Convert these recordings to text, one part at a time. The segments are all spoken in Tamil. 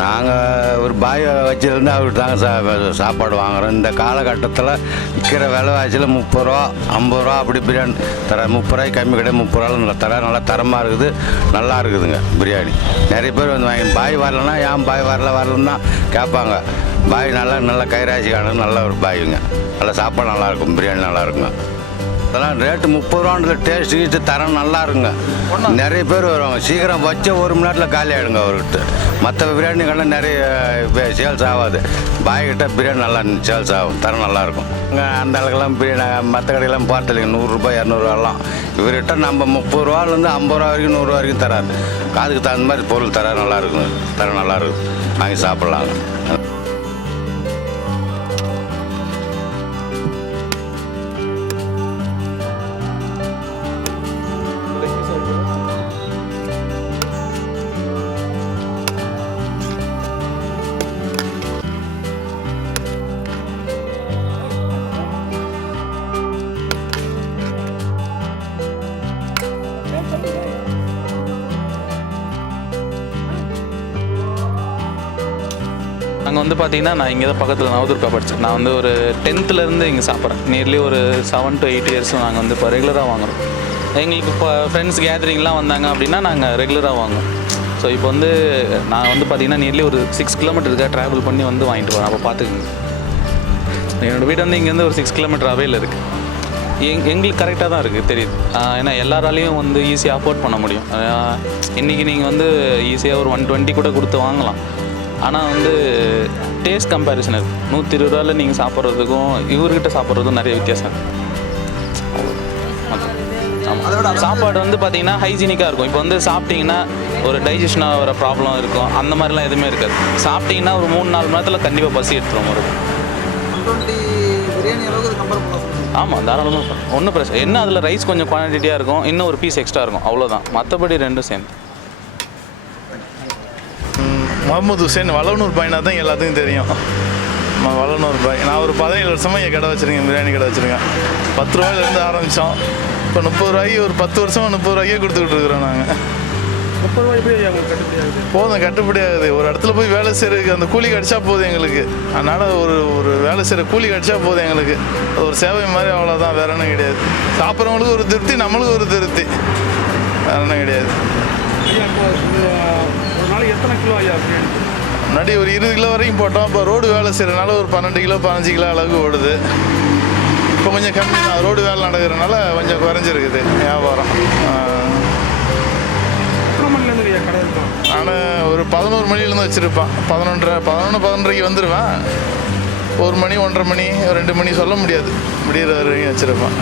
நாங்கள் ஒரு பாய் வச்சிருந்து அவருக்கு தாங்க சாப்பாடு வாங்குகிறோம். இந்த காலகட்டத்தில் விற்கிற விலைவாசியில் 30 ரூபா 50 ரூபா அப்படி பிரியாணி தர, 30 ரூபாய்க்கு கம்மி கிடையாது, 30 ரூபாவில் தர நல்லா தரமாக இருக்குது, நல்லா இருக்குதுங்க பிரியாணி. நிறைய பேர் வந்து வாங்கி பாய் வரலன்னா ஏன் பாய் வரலன்னு தான் கேட்பாங்க. பாய் நல்லா கைராசி காணும், நல்ல ஒரு பாய்ங்க, நல்லா சாப்பாடு நல்லாயிருக்கும், பிரியாணி நல்லாயிருக்குங்க. அதெல்லாம் ரேட்டு 30 ரூபான்றது டேஸ்ட்டு தரம் நல்லா இருக்குங்க. நிறைய பேர் வருவாங்க, சீக்கிரம் வச்ச 1 மணி நேரத்தில் காலி ஆகிடுங்க அவர்கிட்ட. மற்ற பிரியாணிகள்லாம் நிறைய சேல்ஸ் ஆகாது, பாய்கிட்ட பிரியாணி நல்லா சேல்ஸ் ஆகும், தரம் நல்லாயிருக்கும். அந்த அளவுக்குலாம் பிரியாணி மற்ற கடையெல்லாம் பார்த்தலைங்க 100 ரூபாய் 200 ரூபாலாம். இவர்கிட்ட நம்ம 30 ரூபாலேருந்து 50 ரூபா வரைக்கும் 100 ரூபா வரைக்கும் தராது. காதுக்கு தகுந்த மாதிரி பொருள் தர நல்லா இருக்குங்க, தரம் நல்லா இருக்குது, வாங்கி சாப்பிட்லாங்க. அங்கே வந்து பார்த்தீங்கன்னா நான் இங்கே தான் பக்கத்தில் நவதுர்கா படித்தேன். நான் வந்து ஒரு 10th இங்கே சாப்பிட்றேன். நியர்லி ஒரு 7 to 8 இயர்ஸும் நாங்கள் வந்து இப்போ ரெகுலராக வாங்குகிறோம். எங்களுக்கு இப்போ ஃப்ரெண்ட்ஸ் கேதரிங்லாம் வந்தாங்க அப்படின்னா நாங்கள் ரெகுலராக வாங்குவோம். ஸோ இப்போ வந்து நான் வந்து பார்த்தீங்கன்னா நியர்லி ஒரு 6 கிலோமீட்டருக்காக ட்ராவல் பண்ணி வந்து வாங்கிட்டு போகிறேன். அப்போ பார்த்துக்குங்க, என்னோடய வீடு வந்து இங்கேருந்து ஒரு 6 கிலோமீட்டர் அவையில் இருக்குது. எங்களுக்கு கரெக்டாக தான் இருக்குது தெரியுது. ஏன்னா எல்லாராலையும் வந்து ஈஸியாக அஃபோர்ட் பண்ண முடியும். இன்றைக்கி நீங்கள் வந்து ஈஸியாக ஒரு 120 கூட கொடுத்து வாங்கலாம். ஆனால் வந்து டேஸ்ட் கம்பேரிசன் இருக்குது. 120 ரூபாயில் நீங்கள் சாப்பிட்றதுக்கும் இவர்கிட்ட சாப்பிட்றதுக்கும் நிறைய வித்தியாசம் இருக்குது. ஆமாம், சாப்பாடு வந்து பார்த்தீங்கன்னா ஹைஜீனிக்காக இருக்கும். இப்போ வந்து சாப்பிட்டிங்கன்னா ஒரு டைஜஷனாக வர ப்ராப்ளம் இருக்கும், அந்த மாதிரிலாம் எதுவுமே இருக்காது. சாப்பிட்டிங்கன்னா ஒரு 3-4 மணி நேரத்தில் கண்டிப்பாக பசி எடுத்துரும் ஒரு. ஆமாம், தாராளமாக ஒன்றும் பிரச்சனை என்ன, அதில் ரைஸ் கொஞ்சம் குவான்டிட்டியாக இருக்கும், இன்னும் ஒரு பீஸ் எக்ஸ்ட்ரா இருக்கும், அவ்வளோதான். மற்றபடி ரெண்டும் சேர்ந்து. முகமது ஹுசேன் வளவனூர் பாய்னா தான் எல்லாத்துக்கும் தெரியும். வளவனூர் பாய். நான் ஒரு 17 வருஷமாக இங்கே கடை வச்சுருக்கேன், பிரியாணி கடை வச்சுருக்கேன். 10 ரூபாயிலேருந்து ஆரம்பித்தோம். இப்போ 30 ரூபாய்க்கு ஒரு 10 வருஷமாக 30 ரூபாய்க்கே கொடுத்துக்கிட்டு இருக்கிறோம் நாங்கள். 30 ரூபாய் போதும், கட்டுப்படி ஆகுது. ஒரு இடத்துல போய் வேலை செய்கிறதுக்கு அந்த கூலி கிடச்சா போதும் எங்களுக்கு. அதனால் ஒரு வேலை செய்கிற கூலி கிடச்சா போதும் எங்களுக்கு. அது ஒரு சேவை மாதிரி, அவ்வளோதான், வேற ஒன்றும் கிடையாது. சாப்பிட்றவங்களுக்கு ஒரு திருப்தி, நம்மளுக்கு ஒரு திருப்தி, வேற ஒன்றும் கிடையாது. ஒரு நாளைக்கு எத்தனை கிலோ ஐயா பிரியாணி? முன்னாடி ஒரு 20 கிலோ வரைக்கும் போட்டோம். இப்போ ரோடு வேலை செய்கிறனால ஒரு 12 கிலோ 15 கிலோ அளவுக்கு ஓடுது. இப்போ கொஞ்சம் கம்மி தான், ரோடு வேலை நடக்கிறனால கொஞ்சம் குறைஞ்சிருக்குது வியாபாரம். எத்தனை மணிலேருந்து ஐயா கடை இருக்கும்? நான் ஒரு 11 மணிலேருந்து வச்சுருப்பேன். 11:30 வந்துடுவேன். 1 மணி 1:30 மணி 2 மணி சொல்ல முடியாது, முடிகிற வரைக்கும் வச்சுருப்பேன்.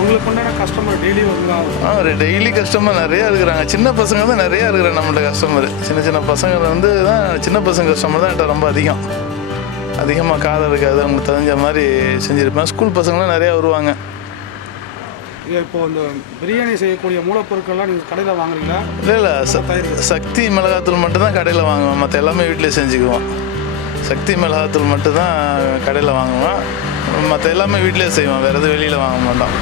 உங்களுக்கு உண்டான கஸ்டமர் டெய்லி வருவாங்க? டெய்லி கஸ்டமர் நிறையா இருக்கிறாங்க. சின்ன பசங்க தான் நிறையா இருக்கிறாங்க நம்மள்ட்ட கஸ்டமர். சின்ன பசங்க வந்து தான், சின்ன பசங்க கஸ்டமர் தான் என்கிட்ட ரொம்ப அதிகமாக காதல் இருக்காது. அவங்களுக்கு தெரிஞ்ச மாதிரி செஞ்சுருப்பேன். ஸ்கூல் பசங்களாம் நிறையா வருவாங்க. இப்போ இந்த பிரியாணி செய்யக்கூடிய மூலப்பொருட்கள்லாம் நீங்கள் கடையில் வாங்குறீங்களா? இல்லை, சக்தி மிளகாத்தூள் மட்டும்தான் கடையில் வாங்குவேன். மற்ற எல்லாமே வீட்டிலே செஞ்சுக்குவோம். சக்தி மிளகாத்தூள் மட்டும்தான் கடையில் வாங்குவேன். மற்ற எல்லாமே வீட்டிலே செய்வோம், வேறு எதுவும் வெளியில் வாங்க மாட்டோம்.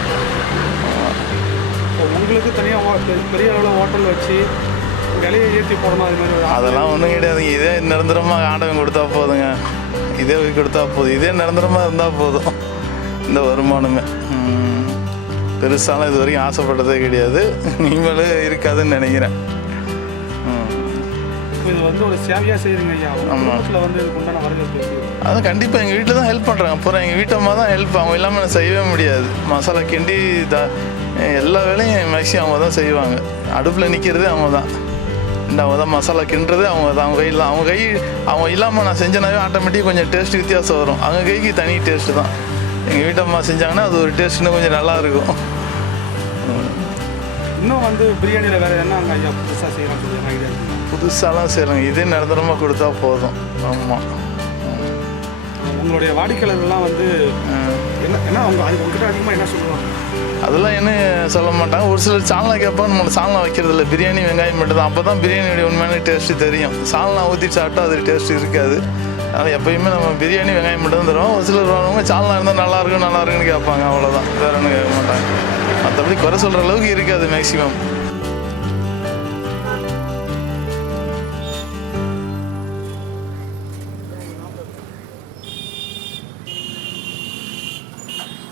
உங்களுக்கு தனியாக பெரிய அளவில் ஹோட்டல் வச்சு விலையை ஏற்றி போடணும், அது மாதிரி அதெல்லாம் ஒன்றும் கிடையாதுங்க. இதே நிரந்தரமாக ஆண்டவன் கொடுத்தா போதுங்க. இதே கொடுத்தா போதும், இதே நிரந்தரமாக இருந்தால் போதும். இந்த வருமானமே பெருசாலாம் இது வரைக்கும் ஆசைப்பட்டதே கிடையாது, நீங்களும் இருக்காதுன்னு நினைக்கிறேன். இது வந்து ஒரு சேவையாக செய்கிறீங்க ஐயா. வீட்டில் வந்து இதுக்கு உண்டான வரவேற்பு? அதான் கண்டிப்பாக எங்கள் வீட்டில் தான் ஹெல்ப் பண்ணுறாங்க. அப்புறம் எங்கள் வீட்டம்மா தான் ஹெல்ப். அவங்க இல்லாமல் நான் செய்யவே முடியாது. மசாலா கிண்டி எல்லா வேலையும் மேக்ஸிமம் அவங்க தான் செய்வாங்க. அடுப்பில் நிற்கிறதே அவங்க தான். அவங்க தான் மசாலா கிண்டுறது அவங்க தான். அவங்க கையில் அவங்க இல்லாமல் நான் செஞ்சேனாவே ஆட்டோமேட்டிக் கொஞ்சம் டேஸ்ட் வித்தியாசம் வரும். அவங்க கைக்கு தனி டேஸ்ட்டு தான். எங்கள் வீட்டம்மா செஞ்சாங்கன்னா அது ஒரு டேஸ்ட்னு கொஞ்சம் நல்லாயிருக்கும். இன்னும் வந்து பிரியாணியில் வேறு என்ன அங்கே ஐயா புதுசாக செய்யலாம் சொல்லி ஐடியா இருக்குங்க? புதுசாலாம் செய்யலாங்க, இதே நிரந்தரமாக கொடுத்தா போதும். ஆமாம். உங்களுடைய வாடிக்கையாளர்கள்லாம் வந்து என்ன அவங்க உங்ககிட்ட அதிகமாக என்ன சொல்லுவாங்க? அதெல்லாம் என்ன சொல்ல மாட்டாங்க. ஒரு சிலர் சால்னா கேட்பாங்க, நம்ம சால்னா வைக்கிறது இல்லை, பிரியாணி வெங்காயம் மட்டும் தான். அப்போ தான் பிரியாணியோடைய உண்மையான டேஸ்ட்டு தெரியும். சால்னா ஊற்றி சாப்பிட்டா அது டேஸ்ட் இருக்காது. அதனால் எப்போயுமே நம்ம பிரியாணி வெங்காயம் மட்டும் தான் தருவோம். ஒரு சிலர் வரவங்க சால்னா இருந்தால் நல்லாயிருக்குன்னு கேட்பாங்க, அவ்வளோதான், வேறு ஒன்றும் கேட்க மாட்டாங்க. மற்றபடி குறை சொல்கிற அளவுக்கு இருக்காது மேக்ஸிமம்.